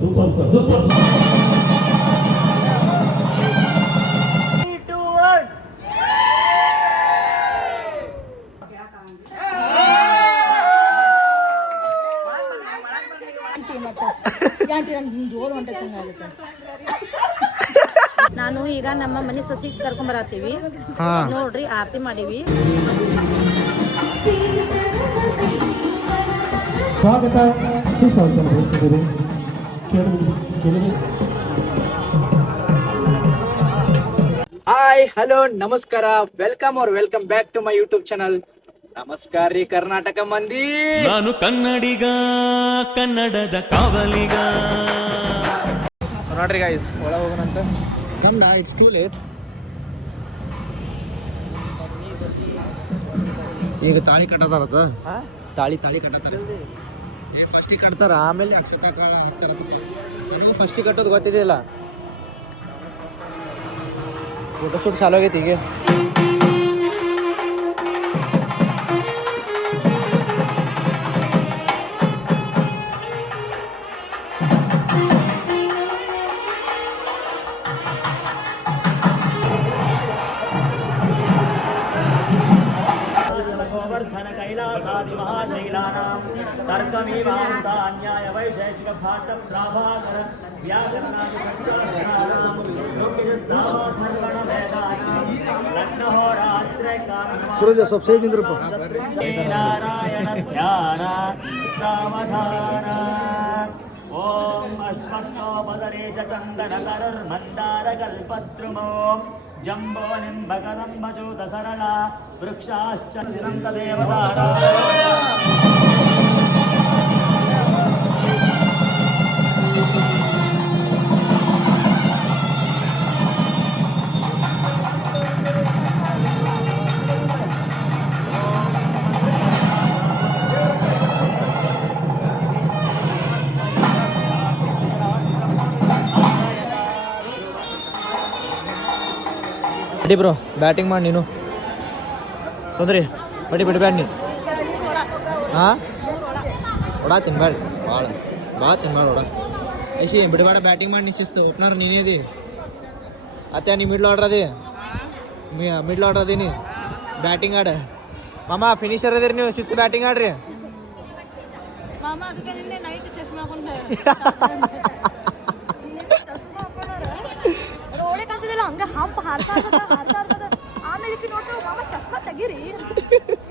Super super. ನಾನು ಈಗ ನಮ್ಮ ಮನೆ ಸೊಸಿ ಕರ್ಕೊಂಬರತ್ತೀವಿ ನೋಡ್ರಿ, ಆರತಿ ಮಾಡೀವಿ. ಸ್ವಾಗತ ಸುಸ್ವಾಗತ ಮಾಡ್ತಿದ್ದೀರಿ. ಹಾಯ್, ಹಲೋ, ನಮಸ್ಕಾರ, welcome back to my YouTube channel. ನಮಸ್ಕಾರ ರೀ ಕರ್ನಾಟಕ ಮಂದಿ. ನಾನು ಕನ್ನಡಿಗ, ಕನ್ನಡದ ಕಾವಲಿಗ. ನೋಡ್ರಿ ಗಾಯ್ಸ್, ಒಳ ಹೋಗೋಣಂತ. ನಮ್ದ ಇಟ್ಸ್ ಟೂ ಲೇಟ್. ಈಗ ತಾಳಿ ಕಟ್ಟತಾರ, ತಾಳಿ ಕಟ್ಟತಾರ. ಫಸ್ಟಿಗೆ ಕಟ್ತಾರ, ಆಮೇಲೆ ಅಕ್ಷತೆ ಹಾಕ್ತಾರ. ಫಸ್ಟಿಗೆ ಕಟ್ಟೋದು ಗೊತ್ತಿದೆಯಲ್ಲ. ಫೋಟೋ ಶೂಟ್ ಚಾಲು ಆಗೈತಿ ಈಗ. कैलासादि महाशैलानां तर्कमीमांसा अन्याय वैशेषिक भाट प्राभाकर व्याकरणादि संचलनानां योगिरसामधर्मण वेदानां लग्नहोरात्रे कारणं सूर्य सबसे बिंद्र नारायण ध्यान सावधान. ओम अश्वत्थोपदरे च चन्दनकरर्मन्दारकल्पद्रुमो जम्बो निम्बकदम्बचूत सरला वृक्षाश्च निरन्तदेवतारा. ಬ್ರೋ ಬ್ಯಾಟಿಂಗ್ ಮಾಡಿ ನೀನು ತೊಂದ್ರಿ ಬಡಿ ಬ್ಯಾಟ್ ನೀನು. ಹಾಂ, ಹೊಡ ತಿನ್ಬೇಡ, ಭಾಳ ತಿನ್ಬೇಡ, ಹೊಡ ಐಸಿ ಬಿಡಬೇಡ. ಬ್ಯಾಟಿಂಗ್ ಮಾಡಿ, ನೀ ಶಿಸ್ತು ಓಪನರ್ ನೀನೇ ಅದಿ. ಅತ್ತೆ ನೀ ಮಿಡ್ಲ್ ಆರ್ಡ್ರ್ ಅದಿ, ನೀ ಬ್ಯಾಟಿಂಗ್ ಆಡ. ಮಾಮ ಫಿನಿಷರ್ ಅದಿರಿ ನೀವು, ಶಿಸ್ತು ಬ್ಯಾಟಿಂಗ್ ಆಡ್ರಿ. ಹಂಗ ಹಂಪ ಹಾರ್ತಾ ಆಮೇಲೆ ನೋಡ್ತಾ ಮಾಮ ಚಸ್ಮಾ ತೆಗೀರಿ.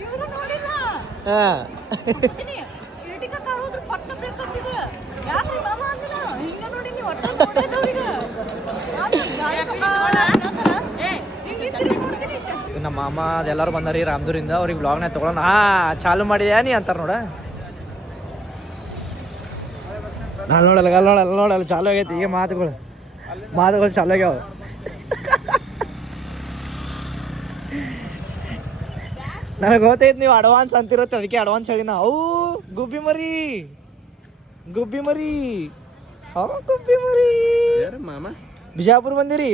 ಇವರು ನೋಡಿಲ್ಲ, ಪಟ್ಟ ಸೇರ್ಕೊತಿದ್ರು. ಯಾಕ್ರಿ ಮಾಮ ಅಂದಿಲ್ಲ, ಹಿಂಗ ನೋಡಿ ನೀವು ಒಟ್ಟ ನೋಡಿದವ್ರಿಗೆ ನಮ್ಮ ಮಾಮ ಅದೆಲ್ಲರೂ ಬಂದಾರಿ ರಾಮದೂರಿಂದ. ಅವ್ರಿಗೆ ಬ್ಲಾಗ್ನ ತೊಗೊಳೋಣ. ಚಾಲು ಮಾಡಿದ್ಯಾ ನೀ ಅಂತಾರೆ ನೋಡ. ನಾನು ನೋಡಲ್ಲ ಚಾಲು ಆಗೈತಿ ಈಗ. ಮಾತುಗಳು ಚಾಲು ಆಗ್ಯಾವ. ನನಗೆ ಗೊತ್ತೈತಿ ನೀವು ಅಡ್ವಾನ್ಸ್ ಅಂತಿರತ್ತೆ, ಅದಕ್ಕೆ ಅಡ್ವಾನ್ಸ್ ಹೇಳಿನ. ಅವು ಗುಬ್ಬಿ ಮರಿ ಗುಬ್ಬಿ ಮರಿ ಮಾಮ ಬಿಜಾಪುರ ಬಂದಿರಿ.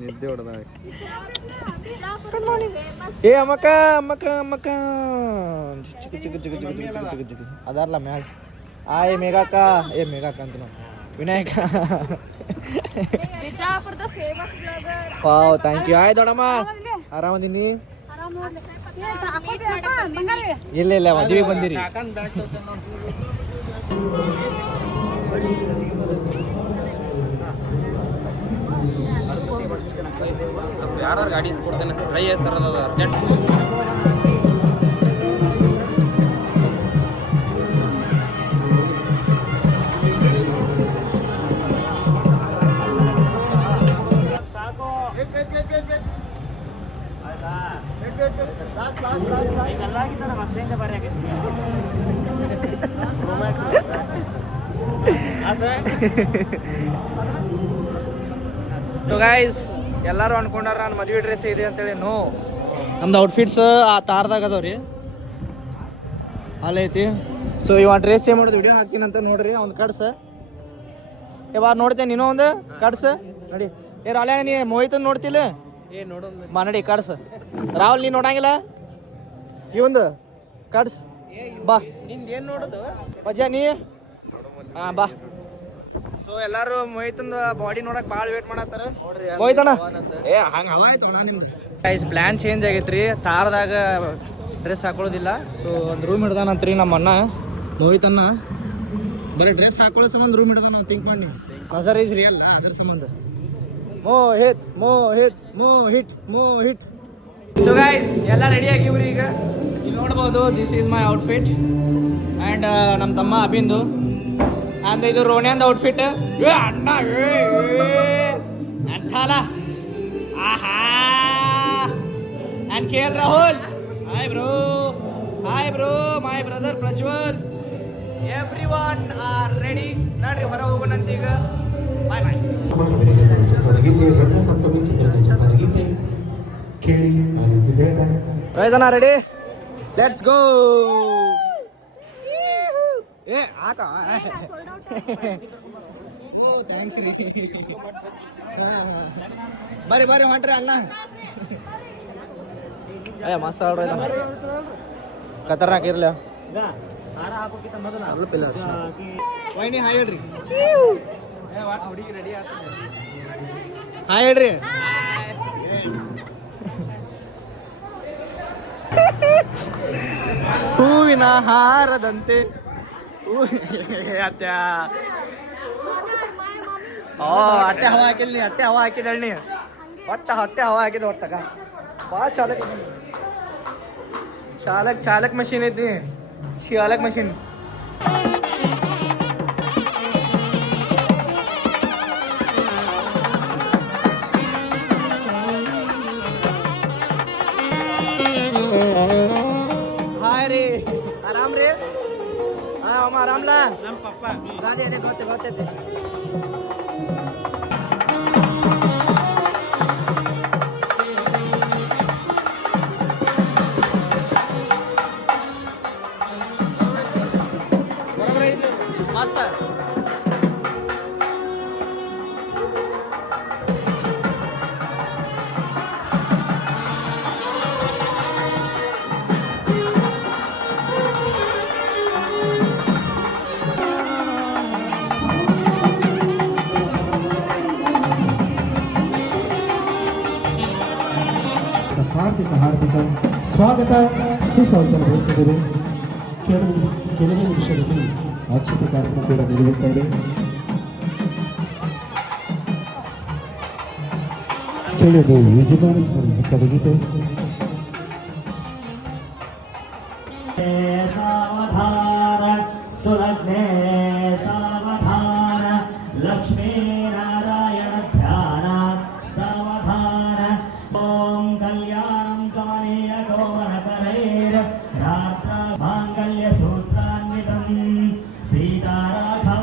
ನಿದ್ದೆ ಹೊಡೆದ. ಏ ಅಮ್ಮಕ್ಕ ಅದಾರಲ್ಲ ಮ್ಯಾಗ. ಏ ಮೇಘಾಕ್ಕ ಅಂತ ನಾವು ವಿನಾಯಕ. Wow, thank you. ಆಯ್ ದೊಡ್ಡಮ್ಮ, ಆರಾಮದೀನಿ? ಇಲ್ಲ ಮದುವೆಗೆ ಬಂದಿರಿ. ಯಾರು ಗಾಡಿ ಕೊಡ್ತೇನೆ, ಕೈ ತರದ ಅರ್ಜೆಂಟ್. ಗೈಸ್, ಎಲ್ಲರೂ ಅನ್ಕೊಂಡಾರ ನಾನು ಮದುವೆ ಡ್ರೆಸ್ ಇದೆ ಅಂತೇಳಿ. ನಮ್ದು ಔಟ್ಫಿಟ್ಸ್ ಆ ತಾರದಾಗ ಅದಾವ್ರಿ, ಅಲ್ಲೈತಿ. ಸೊ ಇವ ಡ್ರೆಸ್ ಏನು ಮಾಡೋದು ವಿಡಿಯೋ ಹಾಕ್ತೀನಂತ ನೋಡ್ರಿ. ಅವ್ನು ಕಡ್ಸ ಇವಾಗ ನೋಡ್ತೇನೆ, ನೀನು ಒಂದು ಕಡ್ಸ ನೋಡಿ. ರಾವ್ಲ ನೀ ಮೋಹಿತನ್ ನೋಡ್ತಿಲ್ಲ? ನಡಿ ಕಡ್ಸ. ರಾಹುಲ್ ನೀ ನೋಡಂಗಿಲ್ಲ? ಇವಂದು ಕಡ್ಸ್ ಬಾ ನಿಂದೇನು ನೋಡೋದು ಮಜಾ ನೀ ಹಾಂ ಬಾ ಸೊ ಎಲ್ಲಾರು ಮೋಹಿತಂದ ಬಾಡಿ ನೋಡಕ್ ಭಾಳ ವೇಟ್ ಮಾಡತ್ತಾರ ಮೋಹಿತಣ್ಣ ಏ ಹಂಗೆ ಹವಾ ಆಯ್ತು ನಿಮ್ದು ಗೈಸ್ ಪ್ಲ್ಯಾನ್ ಚೇಂಜ್ ಆಗೈತ್ರಿ ತಾರದಾಗ ಡ್ರೆಸ್ ಹಾಕೊಳ್ಳೋದಿಲ್ಲ ಸೊ ಒಂದು ರೂಮ್ ಹಿಡ್ದಾನಂತ್ರಿ ನಮ್ಮ ಅಣ್ಣ ಮೋಹಿತಣ್ಣ ಬರೀ ಡ್ರೆಸ್ ಹಾಕೊಳ್ಳೋ ಸಂಬಂಧ ರೂಮ್ ಹಿಡ್ದಾನ ಥಿಂಕ್ ಮಾಡಿ ನಜರ್ ಈಸ್ ರಿಯಲ್ ಅದ್ರ ಸಂಬಂಧ ಮೋಹಿತ್ ಮೋಹಿತ್ ಮೋಹಿಟ್ ಮೋಹಿಟ್ ಸೊ ಗೈಸ್ ಎಲ್ಲ ರೆಡಿ ಆಗಿವ್ರಿ ಈಗ ಇಲ್ಲಿ ನೋಡ್ಬೋದು this is my outfit and ನಮ್ಮ ತಮ್ಮ ಅಭಿಂದು ಆ್ಯಂಡ್ ಇದು ರೋಣ್ಯಾಂದ ಔಟ್ಫಿಟ್ ಅಣ್ಣ ಅಂಠಾಲ ಆಹಾ and K L Rahul hi bro my brother Prajwal every one are ready ನೋಡ್ರಿ ಹೊರ ಹೋಗೋಣಂತ ಈಗ ಬಾಯ್ ಬಾಯ್ ಗೀತೆ ರಥ ಸಪ್ತಮಿ ಚಿತ್ರದ ಚಿತ್ರದ ಗೀತೆ ಕೇಳಿ ಆಲಿಸಿದಾಗ ರೈತನ ರೆಡಿ ಲೆಟ್ಸ್ ಗೋ ಏ ಆತ ಥ್ಯಾಂಕ್ಸ್ ರೀ ಬರ್ರಿ ಬರ್ರಿ ಹೊಂಟ್ರಿ ಅಣ್ಣ ಏ ಮಸ್ತ್ ಆಡ್ರಿ ಖತರ್ನಾಕ್ ಇರ್ಲ ಹಾರ ಹಾಕೋಕ್ಕಿಂತ ಮೊದಲ ಸ್ವಲ್ಪ ಇಲ್ಲ ವೈನಿ ಹಾಯ್ ಹೇಳ್ರಿ ಹುಡುಗಿ ರೆಡಿ ಹಾಯ್ ಹೇಳ್ರಿ ಹೂವಿನ ಹಾರದಂತೆ ಅತ್ಯ ಅಟ್ಟೆ ಹವಾ ಹಾಕಿಲ್ ನೀ ಅಟ್ಟೆ ಹವಾ ಹಾಕಿದಳ್ ನೀ ಹೊಟ್ಟೆ ಹವಾ ಹಾಕಿದ ಹೊಟ್ಟಗ ಬಾ ಚಾಲಕ್ ಮಷೀನ್ ಐತಿ ಚಾಲಕ್ ಮಷೀನ್ ಹಾಯ್ ರೀ ಆರಾಮ್ ರೀ ಅಮ್ಮ ಆರಾಮ್ಲಾ ನಮ್ಮ ಪಪ್ಪ ಗಾಡಿ ಗೊತ್ತೈತಿ ಮಸ್ತ್ ಹಾರ್ದಿಕ ಸ್ವಾಗತ ಸುಸ್ವಾಗತ ಬಯಸುತ್ತೇವೆ. ಕೆಲವೇ ನಿಮಿಷದಲ್ಲಿ ಅಕ್ಷತೆ ಕಾರ್ಯಕ್ರಮ ಕೂಡ ನಡೆಯುತ್ತಾ ಇದೆ. ಕೇಳಿದು ಯಜಮಾನ ಸ್ಮರಿಸಿದ ಗೀತೆ ಸಾವಧಾನ ಸುಲಗ್ನೆ ಸಾವಧಾನ ಲಕ್ಷ್ಮೀ ನಾರಾಯಣ ಧ್ಯಾನ ಸಾವಧಾನ ಓಂ ಕಲ್ಯಾಣಂ ಕಮನೀಯ ಗೌವನಕರೈರ್ ರಾತ್ರ ಮಾಂಗಲ್ಯ ಸೂತ್ರಾನ್ವಿತಂ ಸೀತಾರಾಘವಯೋರ್ವಿವಾಹ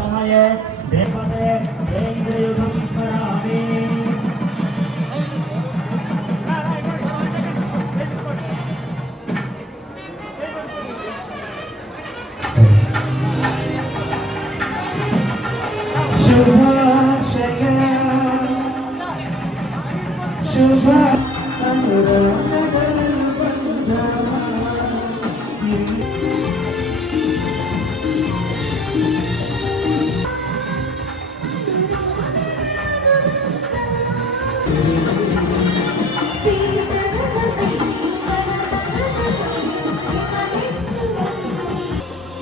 ಸಮಯೇ ದೇವತೆ ಕೇಂದ್ರಯುಗಂ ಸ್ಮರಾಮಿ.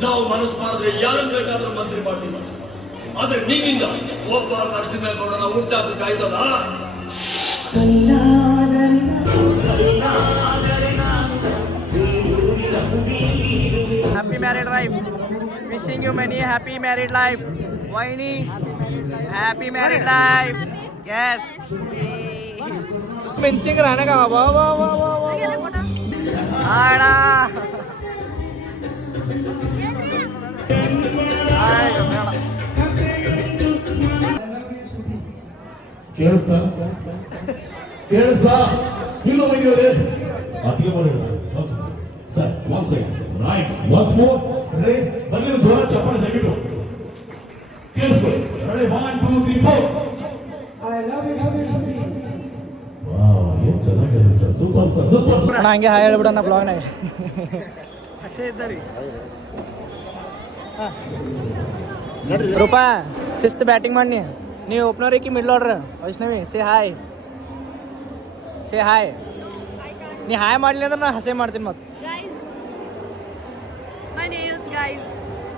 ನಾವು ಮನಸ್ಸು ಮಾಡಿದ್ರೆ ಯಾರನ್ನು ಬೇಕಾದ್ರೂ ಮಂತ್ರಿ ಮಾಡ್ತೀವಿ. ಆದ್ರೆ ನಿಮ್ಮಿಂದ ಒಬ್ಬ ನರಸಿಂಹೇಗೌಡನ ಹುಟ್ಟಾಕ ಕಾಯ್ತದ? Happy married life. Wishing you many happy married life. Vaini, happy married life. Yes. Pinching रहने का वाह वाह वाह वाह वाह. आड़ा. ಕೇಳಿಸ್ತಾ ಇಲ್ಲ ಬೈದಿವರೇ ಅತಿಗೆ ಮಾಡಿದ್ರು sir one second right once more ready ಬನ್ನಿ ಜೋರ ಚಪ್ಪಾಳೆ ತೆಗಿಟ್ಟು ಕೇಳಿಸ್ಕೊಳ್ಳಿ ready 1 2 3 4 I love you wow ಏನು ಚೆನ್ನಾಗಿದೆ sir super sir super sir. ಅಣ್ಣ ಹಂಗೆ ಹಾಯ್ ಹೇಳ್ಬಿಡಣ್ಣ ಬ್ಲಾಗ್ನಾಗ. ರೂಪಾ ಶಿಸ್ತು ಬ್ಯಾಟಿಂಗ್ ಮಾಡಿ ನೀವು ಓಪನರ್ ಏಕಿ middle order Vaishnavi say hi ನೀ ಹಾಯ್ ಮಾಡಲಿ ಅಂದ್ರೆ ನಾ ಹಸೆ ಮಾಡ್ತೀನಿ ಮತ್ತೆ. Guys, my nails, guys.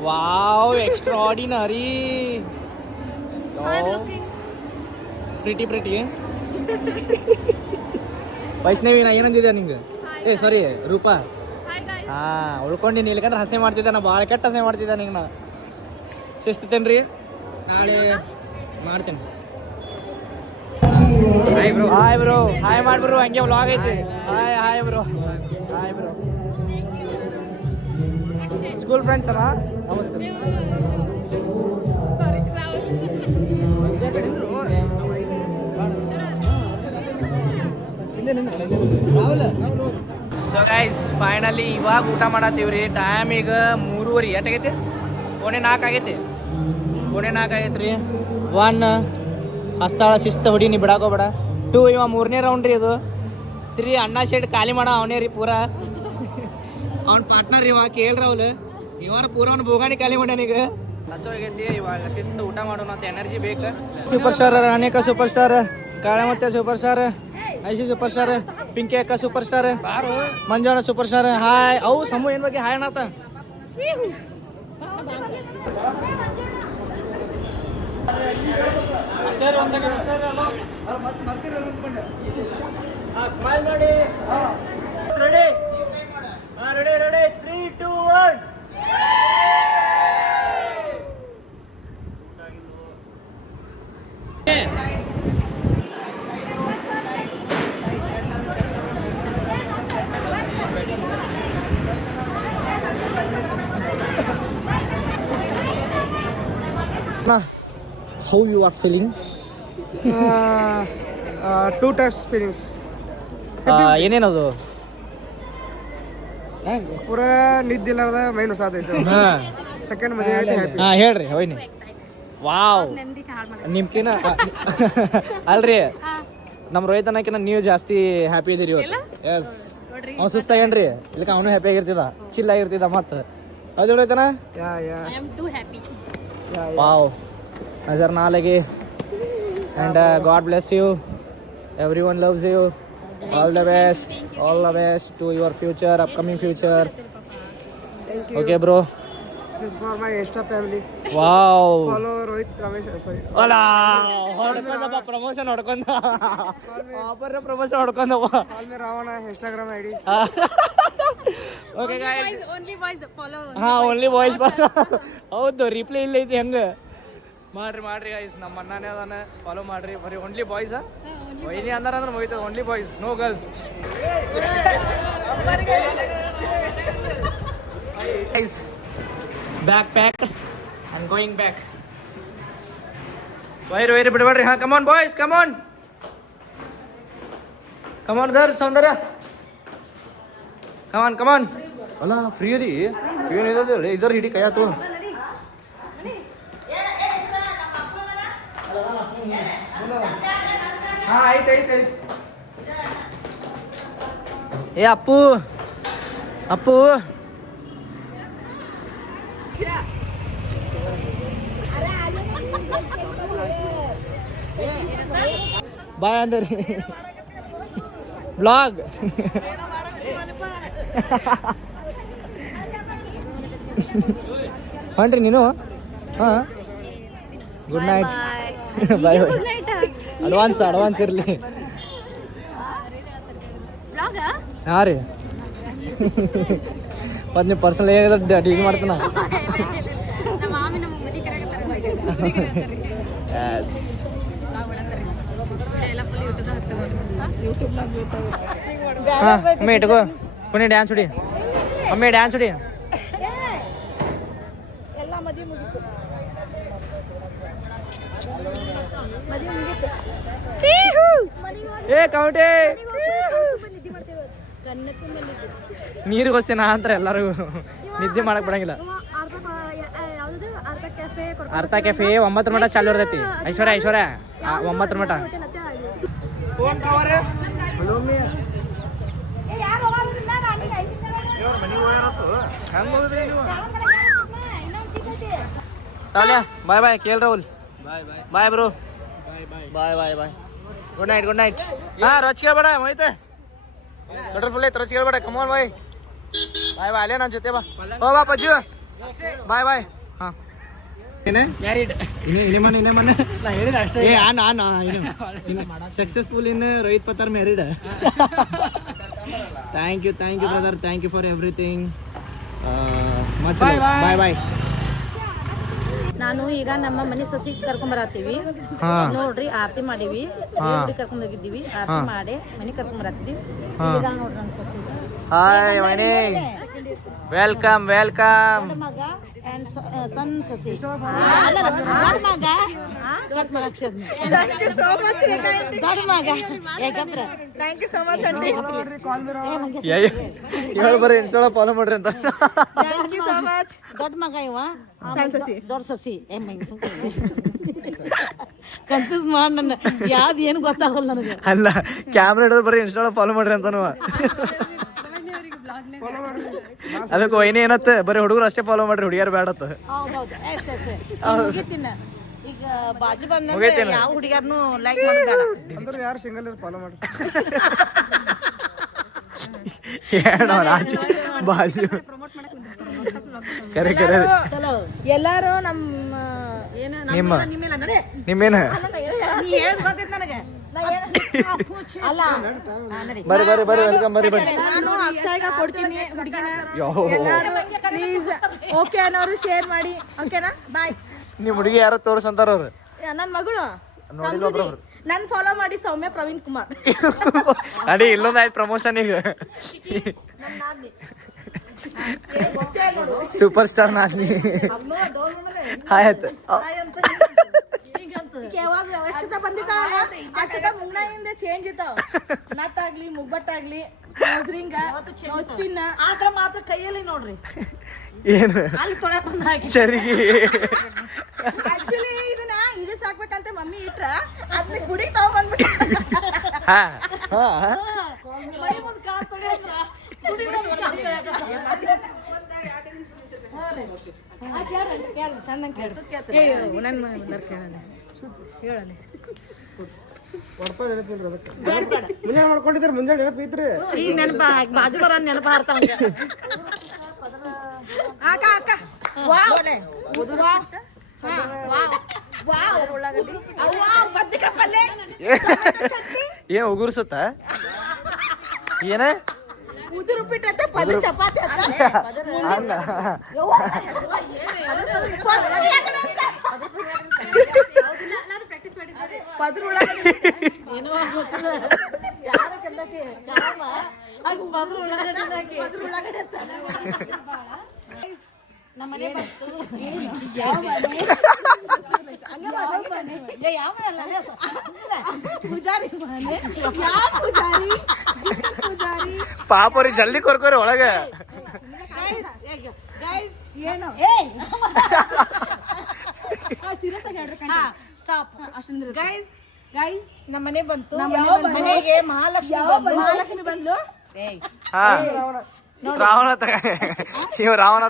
Wow extraordinary. I'm looking. Pretty Vaishnavi ನಾ ಏನಂದಿದ್ದೆ ನಿಂಗೆ? ಏ ಸಾರಿ ರೂಪಾ. Hi, guys. ಉಳ್ಕೊಂಡಿನಿ ಇಲ್ಲಕಂದ್ರೆ ಹಸೆ ಮಾಡ್ತಿದ್ದೆ ನಾ ಭಾಳ ಕೆಟ್ಟ ಹಸೆ ಮಾಡ್ತಿದ್ದೆ ನಿಂಗೆ. ನಾ ಶಿಸ್ತೇನ್ರಿ ನಾಳೆ ಮಾಡ್ತೇನೆ. ಹಾಯ್ ಬ್ರೋ ಹಾಯ್ ಮಾಡ್ಬ್ರು ಹಂಗೆ ವ್ಲಾಗ್ ಐತಿ. ಹಾಯ್ ಬ್ರೋ ಸ್ಕೂಲ್ ಫ್ರೆಂಡ್ಸ್ ಅಲ್ಲ. ನಮಸ್ತೆ. ಸೊ ಗೈಸ್ ಫೈನಲಿ ಇವಾಗ ಊಟ ಮಾಡತ್ತೀವ್ರಿ. ಟೈಮ್ ಈಗ 3:30 ಎಷ್ಟಾಗೈತಿ? 3:45 ಆಗೈತಿ. 3:45 ಆಗೈತ್ರಿ. 1 ಹಸ್ತಾಳ ಶಿಸ್ತು ಹೊಡಿ ನೀ ಬಿಡಾಕೋಬೇಡ. 2 ಇವ 3ನೇ ರೌಂಡ್ ರೀ ಇದು. 3 ಅಣ್ಣ ಶೆಡ್ ಖಾಲಿ ಮಾಡ ಅವನೇ ರೀ ಪೂರಾ. ಅವ್ನ ಪಾರ್ಟ್ನರ್ ಇವ ಕೇಳ್ರ ಅವ್ಲು ಇವನ ಪೂರ ಅವ್ನು ಬೋಗಾಣಿ ಖಾಲಿ ಮಾಡ್ಯಾನೀಗ. ಹಸು ಆಗೈತಿ ಇವಾಗ ಶಿಸ್ತು ಊಟ ಮಾಡೋಣ ಅಂತ ಎನರ್ಜಿ ಬೇಕು. ಸೂಪರ್ ಸ್ಟಾರ್ ಅನೇಕ ಸೂಪರ್ ಸ್ಟಾರ್, ಕಾಳೆ ಮತ್ತೆ ಸೂಪರ್ ಸ್ಟಾರ್, ಐಸಿ ಸೂಪರ್ ಸ್ಟಾರ್, ಪಿಂಕಿ ಅಕ್ಕ super star, Manjula super star. Hi ಅವು ಸಮೂಹ ಏನ್ ಬಗ್ಗೆ ಹಾಯ್ ಅನ್ನತ್ತ. ಸ್ಮೈಲ್ ಮಾಡಿ. Ready 3, 2, 1. How you are feeling? 2 types feelings. ಏನೇನದು? ಪೂರಾ ನಿದ್ದಿಲ್ಲಾರ್ದ ಮೈಂಡ್ ಹೊಸಾದೈತೆ. ಸೆಕೆಂಡ್ ಮದುವೆ ಐತೆ ಹ್ಯಾಪಿ. ಹೇಳ್ರಿ ಹೋಯ್ನಿ. ವಾವ್ ನಿಮ್ಕಿನ ಅಲ್ರಿ ನಮ್ಮ ರೋಹಿತ್ ಅನ್ನಕಿನ ನೀವು ಜಾಸ್ತಿ ಹ್ಯಾಪಿ ಇದೀರಿ ಇವತ್ತು. ಎಸ್ ಅವ್ನು ಸುಸ್ತಾಗೇನ್ರಿ ಇಲ್ಲಕ ಅವನು ಹ್ಯಾಪಿ ಆಗಿರ್ತಿದ, ಚಿಲ್ ಆಗಿರ್ತಿದ ಮತ್ತೆ. ಹೌದು ರೋಹಿತನ? Yeah I am too happy. Wow ನಜರ್ ನಾ ಲಗಿ. and God bless you, everyone loves you. All the best to your future, upcoming future. Thank you. Okay bro. This is for my Insta family. Wow. Follow Rohit Ramesh. Sorry. ಅಲಾ ಹೊಡ್ಕೊಂಡಪ್ಪ promotion ಹೊಡ್ಕೊಂಡ. ಆಪರ್ promotion ಹೊಡ್ಕೊಂಡವ. Call me Ravana Instagram ID. Okay guys. Only boys follow. Only boys. ಹೌದು reply ಇಲ್ಲ ಐತಿ ಹೆಂಗ ಮಾಡ್ರಿ ಗೈಸ್. ನಮ್ಮ ಅಣ್ಣನೇ ಅದಾನ, ಫಾಲೋ ಮಾಡ್ರಿ. ಬರೀ ಓನ್ಲಿ ಬಾಯ್ಸ್. ವೈನಿ ಅಂದ್ರೆ ಮುಗಿತದ. Only boys, no girls. Guys back pack I going back. ವೈರಿ ಬಿಡಬೇಡ್ರಿ. ಹಾ ಕಮಾನ್ ಬಾಯ್ಸ್, ಕಮಾನ್ ಗರ್ ಸೌಂದರ್ಯ, ಕಮಾನ್. ಅಲ್ಲ ಫ್ರೀ ಅದಿ ಏನಿದೆ ಇದರ ಹಿಡಿ ಕೈ ಆತು. ಹಾ ಆಯ್ತು. ಏ ಅಪ್ಪು ಬಾಯ್ ಅಂದ್ರಿ ಬ್ಲಾಗ್. ಹೊಂಟ್ರಿ ನೀನು? ಹಾಂ ಗುಡ್ ನೈಟ್. ಬಾಯ್ ಅಡ್ವಾನ್ಸ್ ಇರಲಿ. Vlog? ಹಾಂ ರೀ ಮತ್ತು ನೀವು ಪರ್ಸನಲ್ ಏನಿದೆ ಡೀಲ್ ಮಾಡ್ತಾನ. ನಮ್ಮ ಮಾಮಿ ನಮ್ಮ ಮದಿ ಕರೆಗತ್ತಾರೆ. ಹಾಂ ಅಮ್ಮೆ ಇಟ್ಕೋ ಕೊನೆ ಡ್ಯಾನ್ಸ್ ಹೊಡಿ. ಅಮ್ಮೆ ಡ್ಯಾನ್ಸ್ ಹೊಡಿ. ಎಲ್ಲ ಮದುವೆ ಮುಗಿತು. ಮದುವೆ ಮುಗಿತು. ಏ ಕೌಂಟೆ ನೀರಿಗೆ ಹೋಗ್ತೇನೆ ಅಂತ ಎಲ್ಲರೂ ನಿದ್ದೆ ಮಾಡಕ್ ಬಿಡಂಗಿಲ್ಲ. ಅರ್ಥ ಕೆಫೆ 9 ಮಟ ಚಾಲು ಇರ್ತೈತಿ. ಐಶ್ವರ್ಯ 9 ಮಟ. ಬಾಯ್ ಬಾಯ್ ಕೇಳ್ Rahul bye bro bye bye bye good night good night ಹಾ ರೊಚ್ ಕೇಳ್ಬೇಡ ಮೈತೆ ಕಟ್ರ್ ಫುಲ್ ಐತೆ ರೊಚ್ ಕೇಳ್ಬೇಡ ಕಮೋನ್ ಬಾಯ್ ಬಾಯ್ ಬಾಯ್ ಅಲ್ಲೇ ನನ್ನ ಜೊತೆ ಬಾ ಹೋ ಬಾ ಪಜ್ಜು ಬಾಯ್ ಬಾಯ್ ಹಾಂ successful in Rohit Pattar married thank you brother thank you for everything bye bye ನಾನು ಈಗ ನಮ್ಮ ಮನೆ ಸೊಸಿ ಕರ್ಕೊಂಬರತ್ತೀವಿ ನೋಡ್ರಿ ಆರತಿ ಮಾಡೀವಿ ಕರ್ಕೊಂಡ್ ಹೋಗಿದ್ದೀವಿ ಆರತಿ ಮಾಡಿ ಮನೆ ಕರ್ಕೊಂಬರತ್ತೀವಿ ನೋಡ್ರಿ ನನ್ನ ಸೊಸಿ ಹಾಯ್ ಮಣಿ ವೆಲ್ಕಮ್ ವೆಲ್ಕಮ್ ಮಗ ಅಂಡ್ ಸನ್ ಸೊಸಿ ಮಗ ದೊಡ್ಡ ಮಗ ಯಾಕಂದ್ರ ಥ್ಯಾಂಕ್ ಯು ಸೋ ಮಚ್ ಅಂಟಿ ಇವಾಗ ಬರೀ ಇನ್ಸ್ಟಾಳ ಫಾಲೋ ಮಾಡ್ರಿ ಅಂತ ಥ್ಯಾಂಕ್ ಯು ಸೋ ಮಚ್ ದೊಡ್ಡ ಮಗ ಇವ ದೊಡ್ಡ ಸೊಸಿ ಕನ್ಫ್ಯೂಸ್ ಮಾಡಿ ನನ್ನ ಯಾವ್ದು ಏನು ಗೊತ್ತಾಗಲ್ಲ ನನಗೆ ಅಲ್ಲ ಕ್ಯಾಮ್ರಾ ಹಿಡಿದ್ರೆ ಬರೀ ಇನ್ಸ್ಟಾಳ ಫಾಲೋ ಮಾಡ್ರಿ ಅಂತಾನು ಅದಕ್ಕೆ ವೈನಿ ಏನತ್ತ ಬರೀ ಹುಡುಗರು ಅಷ್ಟೇ ಫಾಲೋ ಮಾಡ್ರಿ ಹುಡುಗಿಯರು ಬೇಡತ್ತ ಮುಗಿತಿನ ಈಗ ಬಾಜು ಬಂದ ಯಾವ ಹುಡುಗಿಯರ್ನು ಲೈಕ್ ಮಾಡಬೇಡ ಅಂದ್ರೆ ಯಾರು ಸಿಂಗಲ್ ಫಾಲೋ ಮಾಡಿ ಬಾಜು ಕರೆ ಕರೆ ಎಲ್ಲಾರು ನಮ್ಮ ನಿಮ್ಮೇನ ಅಲ್ಲ ಬರ್ರಿ ಬರ್ರಿ ಬರ್ರಿ ವೆಲ್ಕಮ್ ಬರ್ರಿ ಬರ್ರಿ ನಾನು ಅಕ್ಷಯ್ಗ ಕೊಡ್ತೀನಿ ಹುಡುಗಿನ ಪ್ಲೀಸ್ ಓಕೆ ಅನ್ನೋರು ಶೇರ್ ಮಾಡಿ ಓಕೆನಾ ಬಾಯ್ ನಿಮ್ ಹುಡುಗಿ ಯಾರ ತೋರ್ಸಂತಾರ ಅವ್ರು ನನ್ನ ಮಗಳು ಸಮೃದ್ಧಿ ನನ್ ಫಾಲೋ ಮಾಡಿ ಸೌಮ್ಯ ಪ್ರವೀಣ್ ಕುಮಾರ್ ಅಡಿ ಇಲ್ಲೊಂದು ಆಯ್ತು ಪ್ರಮೋಷನ್ ಈಗ ಸೂಪರ್ ಸ್ಟಾರ್ ನಾದ್ನಿ ಆಯ್ತು ಯಾವಾಗ ಅವಶ್ಯಕ ಬಂದಿದ್ದಾಳ ಅಷ್ಟದ ಮುಗ್ನಾಯಿಂದ ಚೇಂಜ್ ಇದ್ದಾವ ನತ್ತಾಗ್ಲಿ ಮುಗ್ಬಟ್ಟಾಗ್ಲಿ ರಿಂಗ ಸ್ಪಿನ್ ಆದ್ರ ಮಾತ್ರ ಕೈಯಲ್ಲಿ ನೋಡ್ರಿ ಏನು ಅಲ್ಲಿ ತೊಳಕ್ ಬಂದ ಚರಿಗೆ ಆಕ್ಚುಲಿ ಇದನ್ನ ಇಡಿ ಸಾಕ್ಬೇಕಂತ ಮಮ್ಮಿ ಇಟ್ರ ಅದನ್ನ ಗುಡಿ ತಗೊಂಡ್ಬಂದ್ಬಿಟ್ಟ ಹಾ ಮೈ ಮುಂದ್ ಕಾಲ್ ತೊಳೆಯೋದ್ರ ಗುಡಿ ಚಂದಂಗ್ ಕೇಳಿ ನನ್ನ ಕೇಳಲ್ಲ ಹೇಳಲ್ಲ ಮುಂಜಾನೆ ಮಾಡ್ಕೊಂಡಿದ್ರೆ ಮುಂಜಾನೆ ನೆನಪೈತ್ರಿ ಈಗ ನೆನಪ ಬಾಜು ಬರ ನೆನಪ ಹಾರ್ತಾವ ಅಕ್ಕ ಅಕ್ಕ ವಾವ್ ಏನ್ ಉಗುರ್ಸುತ್ತ ಏನ ಉದುರು ಉಪ್ಪಿಟ್ಟು ಪದ ಚಪಾತಿ ನಮ್ಮನೆ ಪೂಜಾರಿ ಪಾಪ ಅವ್ರಿಗೆ ಜಲ್ದಿ ಕೊರ್ಕೋರಿ ಒಳಗ ಏನು ಸೀರಿಯಸ್ ಆಗಿ ಹೇಳ್ರಿ ಸ್ಟಾಪ್ ಅಷ್ಟಂದ್ರೆ ಗೈಸ್ ಗೈಸ್ ನಮ್ಮ ಮನೆ ಬಂತು ಮನೆಗೆ ಮಹಾಲಕ್ಷ್ಮಿ ಬಂದ್ಲು ಹಾ ರಾವಣ ಇವ ರಾವಣ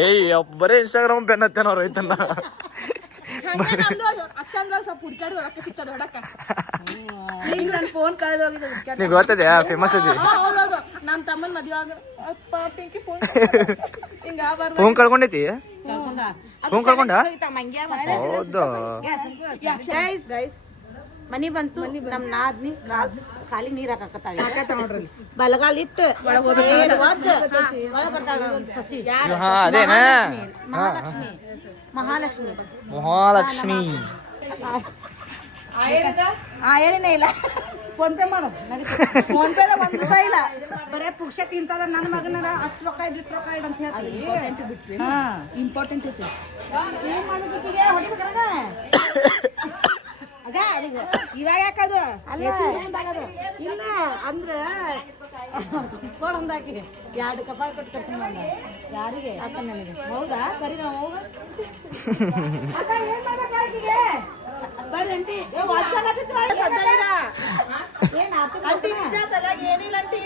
ಏಯ್ ಬರೀ ಇನ್ಸ್ಟಾಗ್ರಾಮ್ ಬೆನ್ ಹತ್ತೇನೋ ರೈತನ್ನ ಸ್ವಲ್ಪ ಹುಡ್ಕಾಡ್ ಹೊಡಕ ಸಿಗ್ತದ ಹೊಡಕ ನನ್ನ ಫೋನ್ ಕಳೆದೋಗಿದೆ ನೀವ್ ಗೊತ್ತದ್ಯಾ ಫೇಮಸ್ ಇದ್ದೀವಿ ಹೌದೌದು ನಮ್ಮ ತಮ್ಮನ ಮದುವೆ ಆಗ ಅಪ್ಪ ಪಿಂಕಿ ಫೋನ್ ಹಿಂಗ ಆಗಬಾರ್ದು ಹ್ಞೂ ಕಳ್ಕೊಂಡೈತಿ ಹ್ಞೂ ಕಳ್ಕೊಂಡ ಹೌದು ಮನಿ ಬಂತು ನಮ್ ನಾದ್ನಿ ಖಾಲಿ ನೀರ್ ಹಾಕತ್ತಾಳ ನೋಡ್ರಿ ಬಲಗಾಲ್ ಇಟ್ಟು ಸಸಿ ಹಾ ಅದೇನಾ ಮಹಾಲಕ್ಷ್ಮಿ ಮಹಾಲಕ್ಷ್ಮಿ ಮಹಾಲಕ್ಷ್ಮಿ ಆಯರನೇ ಇಲ್ಲ ಫೋನ್ ಪೇ ಮಾಡು ಫೋನ್ ಪೇದಾಗ ಒಂದ್ ರೂಪಾಯಿ ಇಲ್ಲ ಬರೇ ಪುಕ್ಷ ತಿಂತದ ನನ್ನ ಮಗನ ಅಷ್ಟು ರೊಕ್ಕ ಇಟ್ಟು ರೊಕ್ಕ ಇಡ ಅಂತ ಹೇಳ್ತೀವಿ ಇಂಪಾರ್ಟೆಂಟ್ ಐತಿ ಏನ್ ಮಾಡ್ಬೇಕೀಗ ಹೊಡಿಬೇಕದ ಅದ ಇವಾಗ ಯಾಕದು ಇಲ್ಲ ಅಂದ್ರ ಕೊಡಂದಾಕಿ 2 ಕಪಾಳ ಕೊಟ್ಟು ಕರ್ಕೊಂಡ್ ಯಾರಿಗೆ ಅಕ್ಕ ನನಗೆ ಹೌದಾ ಬರೀ ನಾವು ಹೋಗ ಅಕ್ಕ ಏನ್ ಮಾಡ್ಬೇಕಾಗಿಗೆ ಬರ್ರಿ ಅಂಟಿ ಏನಿಲ್ಲ ಅಂಟಿ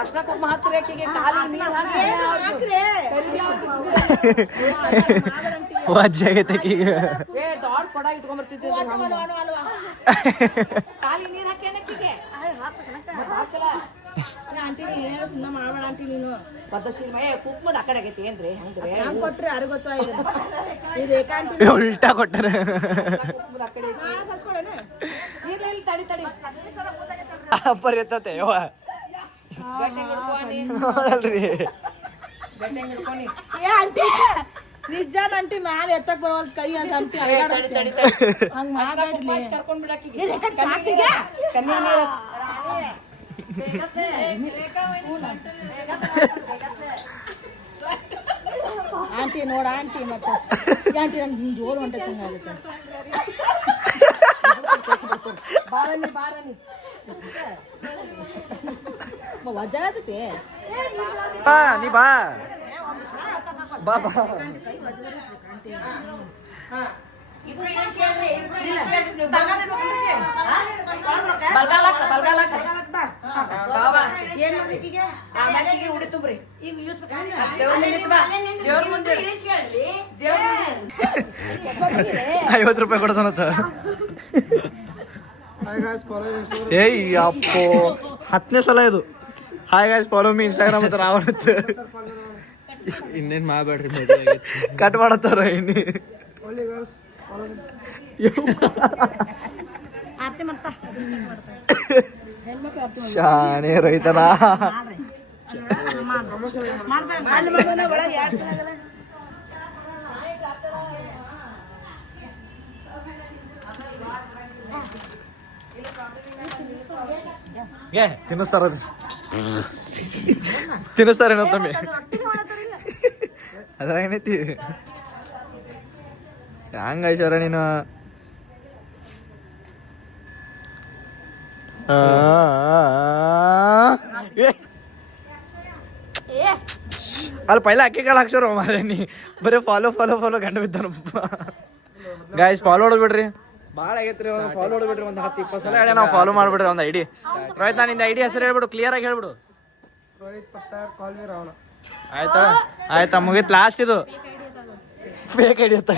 ಅರ್ಶನ ಕುಂಕುಮ ಹತ್ತಿರ ಆಕಿಗೆ ಕಾಲಿಗೆ ನೀರು ಹಾಕ್ರಿ. ವಜ್ಜೆ ಆಗೈತೆ ಈಗ. ಏ ದೊಡ್ಡ ಕೊಡ ಇಟ್ಕೊಂಡ್ಬರ್ತಿದ್ದೆ ಕಾಲಿಗೆ ನೀರು ಹಾಕಿ ಏನಕ್ಕಿಗೆ ಹಾಕಲ್ಲ ಆಂಟಿ ನೀನು ಸುಮ್ಮನೆ ಮಾಡಬೇಡ ಆಂಟಿ ನೀನು ಪದ್ಧಶೀಲ ಮೇ ಕುಕ್ಮದ ಆ ಕಡೆ ಆಗೈತಿ ಏನ್ರಿ ಹಂಗ್ರಿ ಹಂಗೆ ಕೊಟ್ರಿ ಯಾರು ಗೊತ್ತಾ ಇದು ಏಕಾಂಟಿ ಉಲ್ಟಾ ಕೊಟ್ಟಾರ. ಕುಕ್ಮದ ಆ ಕಡೆ ಸಸ್ಕೊಳೇನೆ ಇಲ್ಲಿ ತಡಿ ತಡಿ ಅಪ್ಪರ್ ಎತ್ತತೆ ಯವ್ವ ಗಟ್ಟೆ ಹಿಡ್ಕೊನಿ ನೋಡಲ್ರಿ. ಗಟ್ಟೆ ಹಿಡ್ಕೊನಿ ಏ ಆಂಟಿ ನಿಜ ಆಂಟಿ ಮ್ಯಾಲ ಎತ್ತಕ್ ಬರೋಲ್ ಕೈ ಅಂತ ಅಂತಿ ತಡಿ ತಡಿ ಹಂಗ ಮಾಡ್ಬೇಡ್ರಿ ಕರ್ಕೊಂಡ್ ಬಿಡಾಕಿಗೆ ಕನ್ಯಾ ನೀರ ಆಂಟಿ ನೋಡ ಆಂಟಿ ಮತ್ತೆ ಆಂಟಿ ನನ್ಗೆ ಜೋರು ಹೊಂಟೆ ಆಗುತ್ತೆ ಬಾರನಿ ಬಾರನಿ ವಜಾ ಆತತಿ ಬಾ ನೀ ಬಾ ಬಾ ಬಾ. ಉಡಿ ತುಂಬ್ರಿ 50 ರೂಪಾಯಿ ಕೊಡ್ತಾನತ್ತ. ಏಯ್ ಅಪ್ಪೋ 10ನೇ ಸಲ ಇದು. Hi guys follow me Instagram ಅಂತ ರಾವಣತ್ ಇನ್ನೇನ್ ಮಾಡಬೇಡ್ರಿ ಕಟ್ ಮಾಡತ್ತಾರ ಇನ್ನಿ ಶಾನೆ ರೈತನ ತಿನ್ನಿಸ್ತಾರ ತಿನ್ನಿಸ್ತಾರೇನೋ ತಮ್ಮಿ ಅದ್ರಾಗೇನೈತಿ ಹಂಗ ಐಶ್ವರ್ಯ ನೀನು ಅಲ್ಲಿ ಪೈಲ ಅಕ್ಕಿ ಕಾಳು ಹಾಕ್ಸೋರು ಮಾರೇ ನೀ ಬರೀ ಫಾಲೋ ಫಾಲೋ ಫಾಲೋ ಗಂಡು ಬಿದ್ದಾನಪ್ಪ. ಗಾಯ್ಸ್ ಫಾಲೋ ಹೊಡ್ಬಿಡ್ರಿ, ಭಾಳ ಆಗೈತ್ರಿ. ಫಾಲೋ ಹೊಡ್ಬಿಡ್ರಿ, ಒಂದು 10-20 ಸಲ ಹೇಳಿ ನಾವು ಫಾಲೋ ಮಾಡ್ಬಿಡ್ರಿ. ಒಂದು ಐಡಿ ರೋಹಿತ್, ನಾನು ನಿಂದ ಐಡಿ ಹೆಸರು ಹೇಳ್ಬಿಡು, ಕ್ಲಿಯರ್ ಆಗಿ ಹೇಳ್ಬಿಡು. ಆಯ್ತಾ ಆಯ್ತಾ ಮುಗಿತ್ ಲಾಸ್ಟ್ ಇದು ಫೇಕ್ ಐಡಿ ಅಂತ.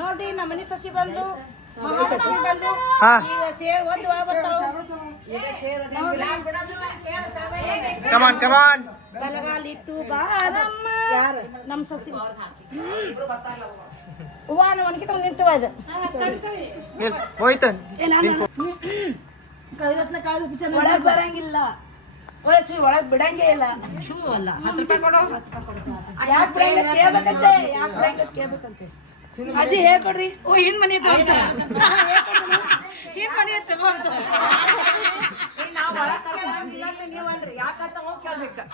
ನೋಡ್ರಿ ನಮ್ಮ ಮನೆ ಸಸಿ ಬಂದು ಕಮಾನ್ ಕಮಾನ್ ಬಲಗಾಲಿಟ್ಟು ಬಾರಮ್ಮ ಯಾರು ನಮ್ಮ ಸಸಿ ಹೂವ ಒಣಗಿತ ನಿಂತವ ಇದು ಹೋಯ್ತ ಒಳಗ್ ಬರಂಗಿಲ್ಲ, ಒಳಗ್ ಬಿಡಂಗೇ ಇಲ್ಲ. ಶೂ ಅಲ್ಲ 10 ರೂಪಾಯಿ ಕೊಡೋ. ಯಾಕೆ ಕೇಳ್ಬೇಕಂತೆ ಅಜ್ಜಿ ಹೇಳ್ಕೊಡ್ರಿ. ಓ ಹಿಂದ್ ಮನೆ ತಗೊಂತ ಹಿಂದ್ ಮನೆ ತಗೊಂತ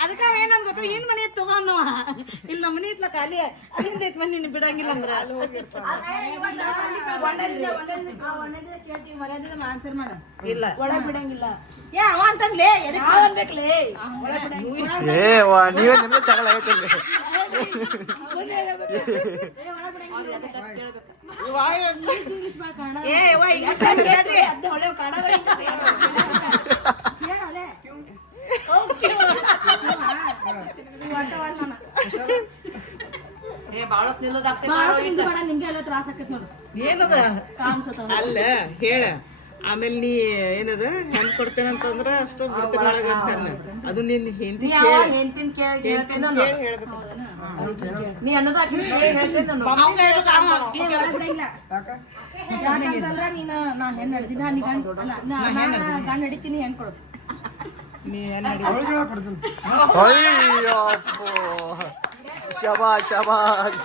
ಅದಕ್ಕ ಏನಂದ್ ಗೊತ್ತ, ಹಿಂದ್ ಮನೆ ತಗೊಂಡವ ಇಲ್ಲಿ ನಮ್ಮ ಮನೆ ಇತ್ಲ ಖಾಲಿ ಹಿಂದೈತ್ ಮನೆ ನೀನು ಬಿಡಂಗಿಲ್ಲ ಅಂದ್ರ ಕೇಳ್ತೀವಿ ಮರ್ಯಾದ ಆನ್ಸರ್ ಮಾಡ. ಇಲ್ಲ ಒಳಗ್ ಬಿಡಂಗಿಲ್ಲ ಯಾವ ಅಂತಂದ್ಲೇ ಅನ್ಬೇಕ್ಲೇ ನೀವೇ ನಿಮ್ಗೆ ಜಗಳ ಆಗೈತೆ. ನಿಮ್ಗೆ ಎಲ್ಲ ತ್ರಾಸ ಆಕೈತಿ ನೋಡು. ಏನದ ಅಲ್ಲ ಹೇಳ. ಆಮೇಲೆ ನೀ ಏನದ ಹೆಂಗ್ ಕೊಡ್ತೇನಂತಂದ್ರ ಅಷ್ಟು ಅದು ನಿನ್ ಹೆಂಡತಿ ನೀ ಅನ್ನೋದು ಯಾಕಂತಂದ್ರ ನೀನು ನಾ ಹೆಣ್ಣು ಹಿಡಿದಿನ ಗಂಡ ಹಿಡಿತೀನಿ ಹೆಣ್ಣು ಕೊಡು. ನೀ ಅಯ್ಯಪ್ಪೋ ಶಬಾಷ್ ಶಬಾಷ್.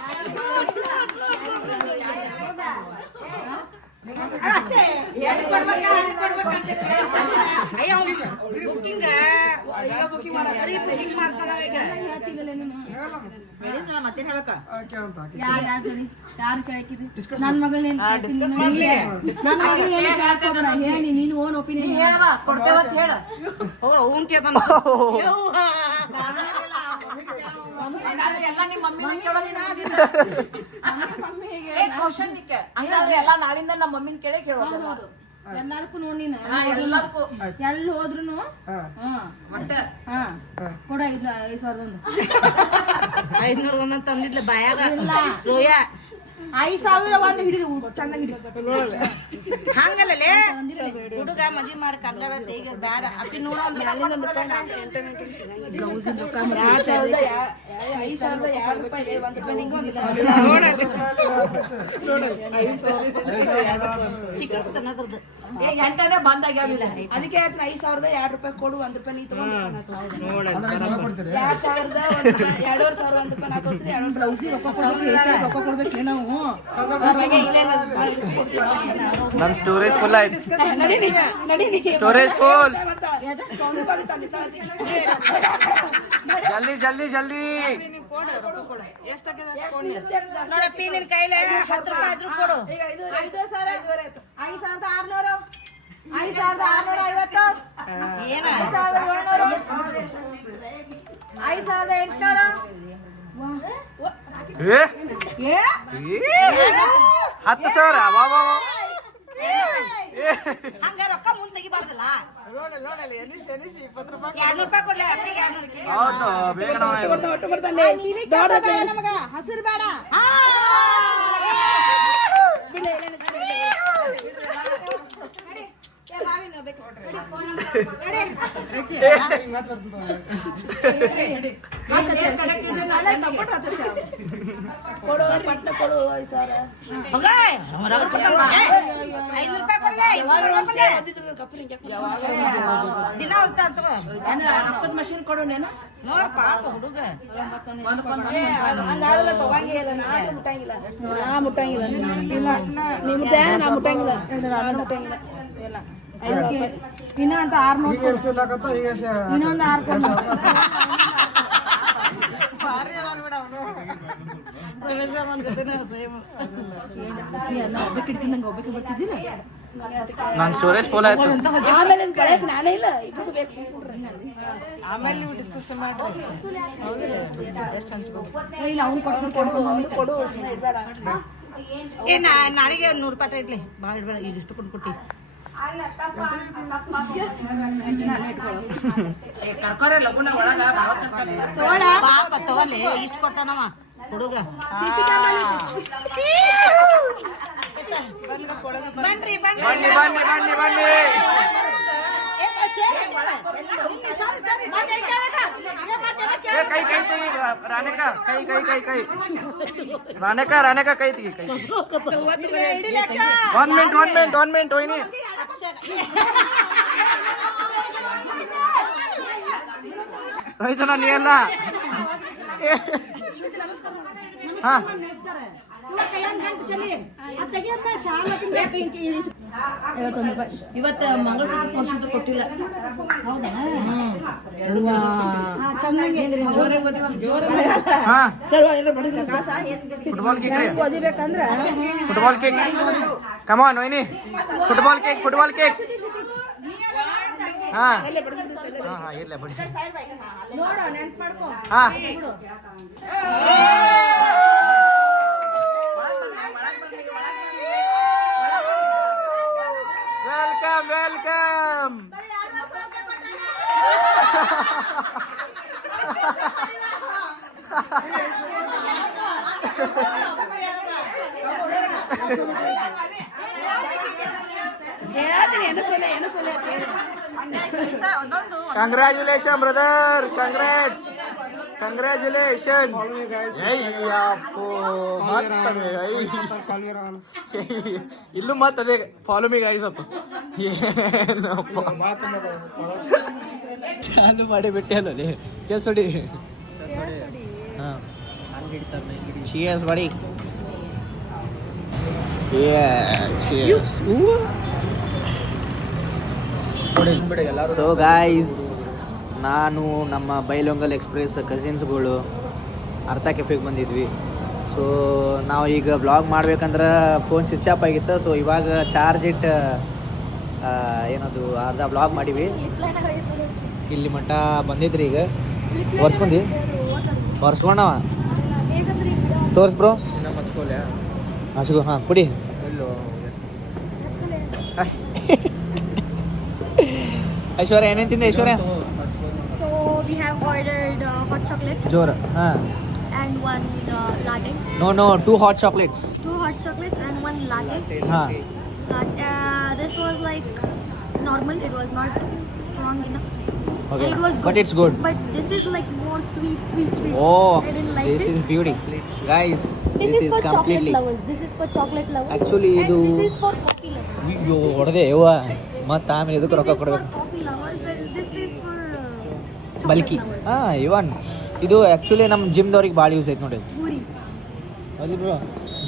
ನನ್ ಮಗಳ್ ಹೇಳಿ ನೀನು ಓನ್ ಒಪಿನಿಯನ್ ಕೊಡ್ತೇವಂತ ಹೇಳ. ಎಲ್ಲ ನಿಮ್ಮ ಮಮ್ಮಿನ ಕೇಳೋದಿನ ಕ್ವಶನ್ ಎಲ್ಲ ನಾಳಿಂದ ನಮ್ಮ ಮಮ್ಮಿನ ಕೇಳೇ ಕೇಳೋದು. ಎಲ್ಲದಕ್ಕೂ ನೋಡಿ ನೀನು ಎಲ್ಲಿ ಹೋದ್ರು ಕೊಡ 5,000 500 ಒಂದೊಂದು ತಂದಿದ್ಲ ಬಾಯಾಗ ರೋಯ 5,000 ಒಂದು ಹಿಡಿದು ಚಂದ ಹಿಡಿದು ಹಂಗಲ್ಲೇ ಹುಡುಗ ಮದ್ವಿ ಮಾಡಿ ಕರ್ನಾಡ ಈಗ ಬ್ಯಾಡ ಅಪ್ಪಿ ನೋಡ ಅಂದ್ರೆ ಎಂಟನೇ ಬಂದಾಗ್ಯಾವಿಲ್ಲ ಅದಕ್ಕೆ 5,000 2 ರೂಪಾಯಿ ಕೊಡು 1 ರೂಪಾಯಿ ನೀ ತಗೊಂಡು 2,500 ಬ್ಲೌಸಿ ರೊಕ್ಕ ಕೊಡ್ಬೇಕೇ ನಾವು ನನ್ನ ಸ್ಟೋರೇಜ್ ಫುಲ್ ಆಯ್ತು ಸ್ಟೋರೇಜ್ ಫುಲ್ ಜಲ್ದಿ ಜಲ್ದಿ ಜಲ್ದಿ ನೋಡಪ್ಪಿ ನಿನ್ ಕೈಲಿ 10 ರೂಪಾಯಿ ಆದ್ರೂ ಕೊಡು 5,600 5,650 ಏನ 5,700 10,000 ಹಂಗ ರೊಕ್ಕ ಮುಂದೆ ತೆಗಿಬಾರ್ದಲ್ಲ 200 ರೂಪಾಯಿ ಕೊಡ್ಲಿ ಅಪ್ಪಿಗೆ 200 ಹಸಿರು ಬೇಡ ದಿನ ರೊಕ್ಕದ ಮಷೀನ್ ಕೊಡು ನೀನು ನೋಡಪ್ಪ ಹುಡುಗ ಮುಟ್ಟಂಗಿಲ್ಲ ಇನ್ನ ಅಂತ 600 ಇನ್ನೊಂದು 6 ನನ್ನ ಸ್ಟೋರೇಜ್ ಫುಲ್ ಆಯ್ತು ಆಮೇಲೆ ನಾನೇ ಇಲ್ಲ ಇಬ್ಬರು ಬೇಕು ಆಮೇಲೆ ನೀವು ಡಿಸ್ಕಸ್ ಮಾಡ್ರಿ ಇಲ್ಲ ಅವ್ನು ಕೊಡು ಏ ನಾಳೆಗೆ 100 ರೂಪಾಯಿ ಇಡ್ಲಿ ಭಾಳ ಇಡ್ಬೇಡ ಈಗ ಇಷ್ಟು ಕೊಟ್ಟಿ ಪಾಪ ತಗೊಳ್ಳಿ ಇಷ್ಟು ಕೊಟ್ಟನವ ಹುಡುಗ ಬನ್ರಿ ಬನ್ನಿ ಬನ್ನಿ ಬನ್ನಿ ಬನ್ನಿ ಕೈ ಕೈ ತೆಗಿ ರಾಣೆಕ ಕೈ ಕೈ ಕೈ ಕೈ ರಾಣೆಕ ಕೈ ತೆಗಿ ಕೈ 1 ಮಿನಿಟ್ ಹೋಯ್ನಿ ರೈತನ ನೀ ಎಲ್ಲ ಹಾ ಇವತ್ತು ಮಂಗಳಸೂತ್ರ ಕೊಟ್ಟಿಲ್ಲ ಫುಟ್ಬಾಲ್ ಕೇಕ್ ಓದಿಬೇಕಂದ್ರ ಫುಟ್ಬಾಲ್ ಕೇಕ್ ಕಮಾನ್ ವೈನಿ ಫುಟ್ಬಾಲ್ ಕೇಕ್ ಹಾ ಹಾ ಇರ್ಲಿ ಬಡಿಸಿ ನೋಡು ನೆನ್ಪು ಮಾಡ್ಕೊ ಹಾ ವೆಲ್ಕಮ್ ಕಂಗ್ರ್ಯಾಚುಲೇಷನ್ ಬ್ರದರ್ ಕಂಗ್ರ್ಯಾಚುಲೇಷನ್ ಇಲ್ಲೂ ಮತ್ತದೇ ಫಾಲೋ ಮಿ ಗೈಸ್ ಅಪ್ಪ ಚಾಲು ಮಾಡಿ ಬಿಟ್ಟೆ ಅಲ್ಲದೆ ಚೇಸ್ ಹೊಡಿ ಹಾಂ ಚಿಯರ್ಸ್ ಬಡಿ ಸೊ ಗಾಯ್ಸ್ ನಾನು ನಮ್ಮ ಬೈಲೊಂಗಲ್ ಎಕ್ಸ್ಪ್ರೆಸ್ ಕಸಿನ್ಸ್ಗಳು ಅರ್ಥ ಕೆಫೆಗೆ ಬಂದಿದ್ವಿ. ಸೊ ನಾವು ಈಗ ಬ್ಲಾಗ್ ಮಾಡ್ಬೇಕಂದ್ರೆ ಫೋನ್ ಸ್ವಿಚ್ ಆಫ್ ಆಗಿತ್ತು. ಸೊ ಇವಾಗ ಚಾರ್ಜ್ ಇಟ್ಟು ಏನದು ಅರ್ಧ ಬ್ಲಾಗ್ ಮಾಡೀವಿ. ಇಲ್ಲಿ ಮಟ್ಟ ಬಂದಿದ್ರಿ ಈಗ ಒರ್ಸ್ಕೊಂಡವ ತೋರ್ಸ್ ಬ್ರೋ ಹಚ್ಕೋ ಹಾಂ ಕುಡಿ ಐಶ್ವರ್ಯ ಏನೇನು ತಿಂದೆ ಐಶ್ವರ್ಯ? So we have ordered hot chocolate ಜೋರ ಹಾಂ. and one latte. No 2 hot chocolates. 2 hot chocolates and 1 latte. ಹಾಂ. This was like normal. It was not strong enough. Okay. It was But it's good. But this is like more sweet. Oh, I didn't like this it. is beauty. Guys, This is for completely. chocolate lovers. This is for chocolate lovers. Actually, and ಇದು this is for coffee lovers. ಅಯ್ಯೋ ಹೊಡೆದೆ ಯವ್ವ ಮತ್ತೆ ಆಮೇಲೆ ಇದಕ್ಕೆ ರೊಕ್ಕ This is for ಕೊಡಬೇಕು. coffee lovers and this is for chocolate bulky lovers. ಹಾಂ ಇವನ್ ಇದು ಆ್ಯಕ್ಚುಲಿ ನಮ್ಮ ಜಿಮ್ದವ್ರಿಗೆ ಭಾಳ ಯೂಸ್ ಐತೆ ನೋಡಿ. Puri. ಹೌದು ಬ್ರೋ,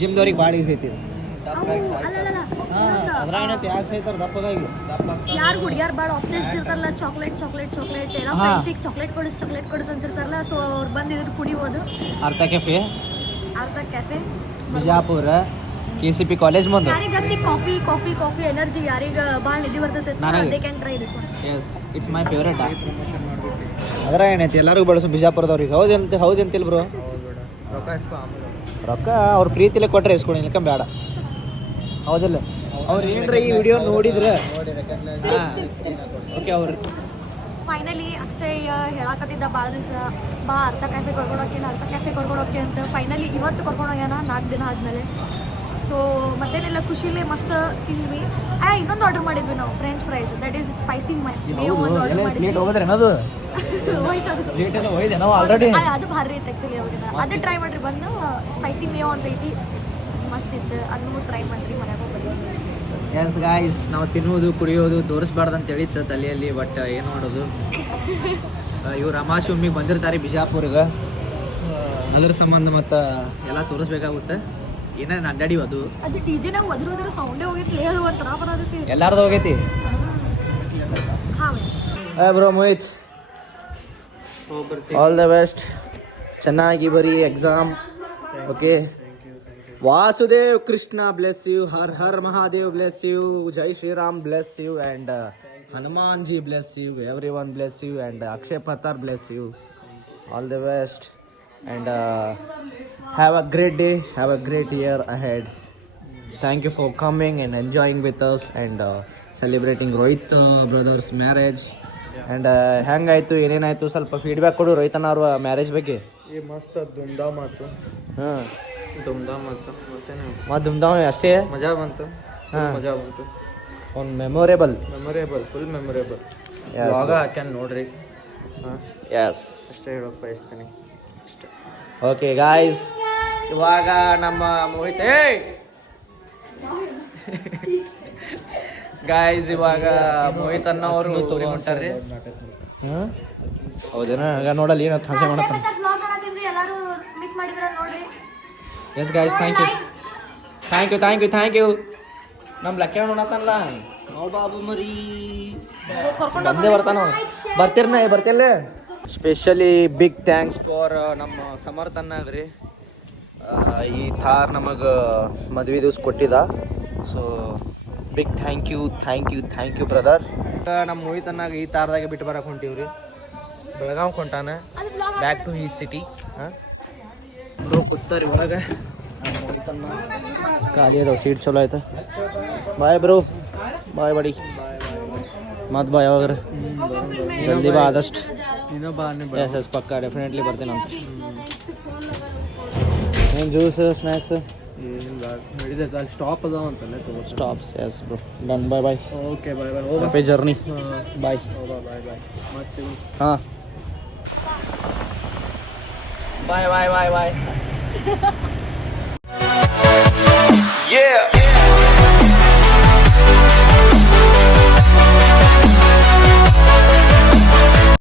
ಜಿಮ್ದವ್ರಿಗೆ ಭಾಳ ಯೂಸ್ ಐತಿ ಇದು. ಅಲ್ಲಲ್ಲ. ಅದ್ರ ಏನೈತೆ ಯಾಕೆ ಸೈತಾರ ದಪ್ಪಗಾಗಿ ಯಾರು ಹುಡುಗಿಯಾರು ಭಾಳ ಅಬ್ಸೆಸ್ಡ್ ಇರ್ತಾರಲ್ಲ ಚಾಕ್ಲೇಟ್ ಎಲ್ಲ ಹಾ. ಫ್ರೆಂಡ್ಸಿಗೆ ಚಾಕ್ಲೇಟ್ ಕೊಡಿಸ್ ಅಂತಿರ್ತಾರಲ್ಲ ಸೊ ಅವ್ರು ಬಂದು ಇದ್ರ ಕುಡಿಬೋದು ಅರ್ಥ ಕೆಫೆ ಅರ್ಧ ಕೆಫೆ ಬಿಜಾಪುರ KCP ಕಾಲೇಜ್ ಮುಂದೆ. ಯಾರಿಗೆ ಜಾಸ್ತಿ ಕಾಫಿ ಎನರ್ಜಿ ಯಾರಿಗೆ ಭಾಳ ನಿಧಿ ಬರ್ತೈತೆ ನನಗೆ. They can try this one. Yes it's my favourite. ಅದರ ಏನೈತಿ ಎಲ್ಲರಿಗೂ ಬಳಸು ಬಿಜಾಪುರದವ್ರಿಗೆ. ಹೌದಂತಿಲ್ಲ ಬ್ರೋ. ರೊಕ್ಕ ಅವ್ರ ಪ್ರೀತಿಲೇ ಕೊಟ್ಟರೆ ಇಸ್ಕೊಡಿ, ಇಲ್ಕ ಬೇಡ. ಹೌದಿಲ್ಲ? ಅವ್ರು ಏನ್ರ ಈ ವಿಡಿಯೋ ನೋಡಿದ್ರೆ ಹಾಂ ಓಕೆ ಅವ್ರು ಫೈನಲಿ ಅಕ್ಷಯ್ ಹೇಳಕತ್ತಿದ್ದ ಭಾಳ ದಿವಸ ಅರ್ಧ ಕ್ಯಾಫೆ ಕರ್ಕೊಂಡೋಗಿ ಅಂತ ಫೈನಲಿ ಇವತ್ತು ಕರ್ಕೊಂಡೋಗ್ಯಾನ 4 ದಿನ ಆದಮೇಲೆ. ಸೊ ಮತ್ತೇನೆಲ್ಲ ಖುಷಿಲೇ ಮಸ್ತ್ ತಿಂದ್ವಿ. ಇನ್ನೊಂದು ಆರ್ಡರ್ ಮಾಡಿದ್ವಿ ನಾವು French fries, that is spicy mayo ಒಂದು ಆರ್ಡರ್ ಪ್ಲೇಟ್ ಮಾಡಿದ್ವಿ. ಹೋಗೋದ್ರೆ ಏನದು ಹೋಯ್ತದು. ಪ್ಲೇಟ್ ಎಲ್ಲ ಹೋಯ್ದೆ ನಾವು ಆಲ್ರೆಡಿ. ಅದು ಭಾರಿ ಐತೆ ಆ್ಯಕ್ಚುಲಿ ಅವ್ರಿಗೆ. ಅದು ಟ್ರೈ ಮಾಡಿರಿ ಬಂದು ಸ್ಪೈಸಿ ಮೇಯೋ ಅಂತ ಐತಿ, ಮಸ್ತ್ ಇತ್ತು. ಅದನ್ನು ಟ್ರೈ ಮಾಡಿರಿ ಮನೆಗೆ ಹೋಗಿ. ಎಸ್ ಗಾಯ್ಸ್, ನಾವು ತಿನ್ನೋದು ಕುಡಿಯೋದು ತೋರಿಸ್ಬಾರ್ದು ಅಂತ ಹೇಳಿತ್ತು ತಲೆಯಲ್ಲಿ, ಬಟ್ ಏನು ಮಾಡೋದು. ಇವ್ರು ಅಮಾಶೊಮ್ಮಿಗೆ ಬಂದಿರ್ತಾರೆ ಬಿಜಾಪುರ್ಗೆ, ಅದ್ರ ಸಂಬಂಧ ಮತ್ತು ಎಲ್ಲ ತೋರಿಸ್ಬೇಕಾಗುತ್ತೆ. ಏನೇನು ಅಡ್ಡಾಡಿ ಅದು ಡಿಜೆನಾಗ ಒದ್ರ ಸೌಂಡೇ ಹೋಗಿತ್ತು, ಅದು ಒಂಥರ ಬರೋದೈತಿ. ಎಲ್ಲಾರ್ದು ಹೋಗೈತಿ. Bro Mohit, all the best, ಚೆನ್ನಾಗಿ ಬರೀ exam. Okay, Vasudev Krishna bless you, Har Har Mahadev bless you, ಜೈ Shriram bless you, and Hanuman ji bless you, every one bless you, and Akshay Patar bless you. All the best and have a great day, have a great year ahead. Thank you for coming and enjoying with us and celebrating Rohit brothers marriage. And ಹೆಂಗಾಯ್ತು ಏನೇನಾಯ್ತು ಸ್ವಲ್ಪ feedback ಕೊಡು ರೋಹಿತನ ಅವ್ರ marriage ಬಗ್ಗೆ. ಮಸ್ತ್ ಧೂಮ್ಧಾಮ್ ಆಯ್ತು. ಹಾಂ, ಧೂಮ್ಧಾಮ್ ಆಯ್ತು. ಮತ್ತೇನು ಮತ್ತು ಧೂಮ್ಧಾಮ್ ಅಷ್ಟೇ ಮಜಾ ಬಂತು. ಹಾಂ, ಮಜಾ ಬಂತು. ಒಂದು ಮೆಮೊರೇಬಲ್ ಫುಲ್ ಮೆಮೊರೇಬಲ್. ಆಗ ಹಾಕ್ಯಾನ ನೋಡ್ರಿ. ಹಾಂ, ಎಸ್, ಅಷ್ಟೇ ಹೇಳೋಕೆ ಬಯಸ್ತೀನಿ. ಅಷ್ಟೇ. ಓಕೆ ಗಾಯ್ಸ್, ಇವಾಗ ನಮ್ಮ ಮೋಹಿತ್ ಗಾಯ್ಸ್ ಇವಾಗ ಮೋಹಿತ್ ಅನ್ನೋರು ಹೊಂಟಾರ್ರಿ. ಹಾಂ, ಹೌದೇನಾ? ಆಗ ನೋಡಲ್ಲ ಏನೋ ಹಸೆ ಮಾಡತ್ತ. ಎಲ್ಲರೂ ಮಿಸ್ ಮಾಡಿದ್ರ ನೋಡ್ರಿ. Yes guys, thank you. ನಮ್ಮ ಲಕ್ಕ ನೋಡತ್ತಲ್ಲ ನಾವು ಬಾಬು ಮರಿ ಬಂದೇ ಬರ್ತಾನ. ಬರ್ತಿಲ್ಲ. ಸ್ಪೆಷಲಿ ಬಿಗ್ ಥ್ಯಾಂಕ್ಸ್ ಫಾರ್ ನಮ್ಮ ಸಮರ್ಥನ ಅದ್ರಿ. ಈ ಥಾರ್ ನಮಗೆ ಮದ್ವೆ ದಿವ್ಸ ಕೊಟ್ಟಿದ್ದ. So big thank you brother. ನಮ್ಮ ಮೋಹಿತನ್ನಾಗ ಈ ಥಾರ್ದಾಗೆ ಬಿಟ್ಟು ಬರಕ್ಕೆ ಹೊಂಟೀವ್ರಿ. ಬೆಳಗಾವ್ ಕೊಂಟಾನ, ಬ್ಯಾಕ್ ಟು ಹೀಸ್ ಸಿಟಿ. ಹಾಂ ಬ್ರೋ ಕೂತಾರಿ ಒಳಗೆ. ಮೋಹಿತನ್ನ ಖಾಲಿ ಅದಾವ, ಸೀಟ್ ಚಲೋ ಆಯ್ತಾ. ಬಾಯ್ ಬ್ರೋ, ಬಾಯ್ ಬಡಿ. ಮತ್ತು ಬಾಯ್ ಯಾವಾಗ ಜಲ್ದಿ ಬಾ ಆದಷ್ಟು. ಎಸ್ ಪಕ್ಕ ಡೆಫಿನೆಟ್ಲಿ ಬರ್ತೀನಿ ಅಂತ. ಏನು ಜ್ಯೂಸ್ ಸ್ನ್ಯಾಕ್ಸ್ ಏನಿಲ್ಲ, ನಡೀತೈತೆ. ಅಲ್ಲಿ ಸ್ಟಾಪ್ ಅದಾವ ಅಂತಲ್ಲೇ ತಗೋ. Stops. Yes bro, done. Bye. Okay, bye. Happy journey. Bye. Bye. ಮತ್ತೆ ಸಿಗು. ಹಾಂ, ಬಾಯ್.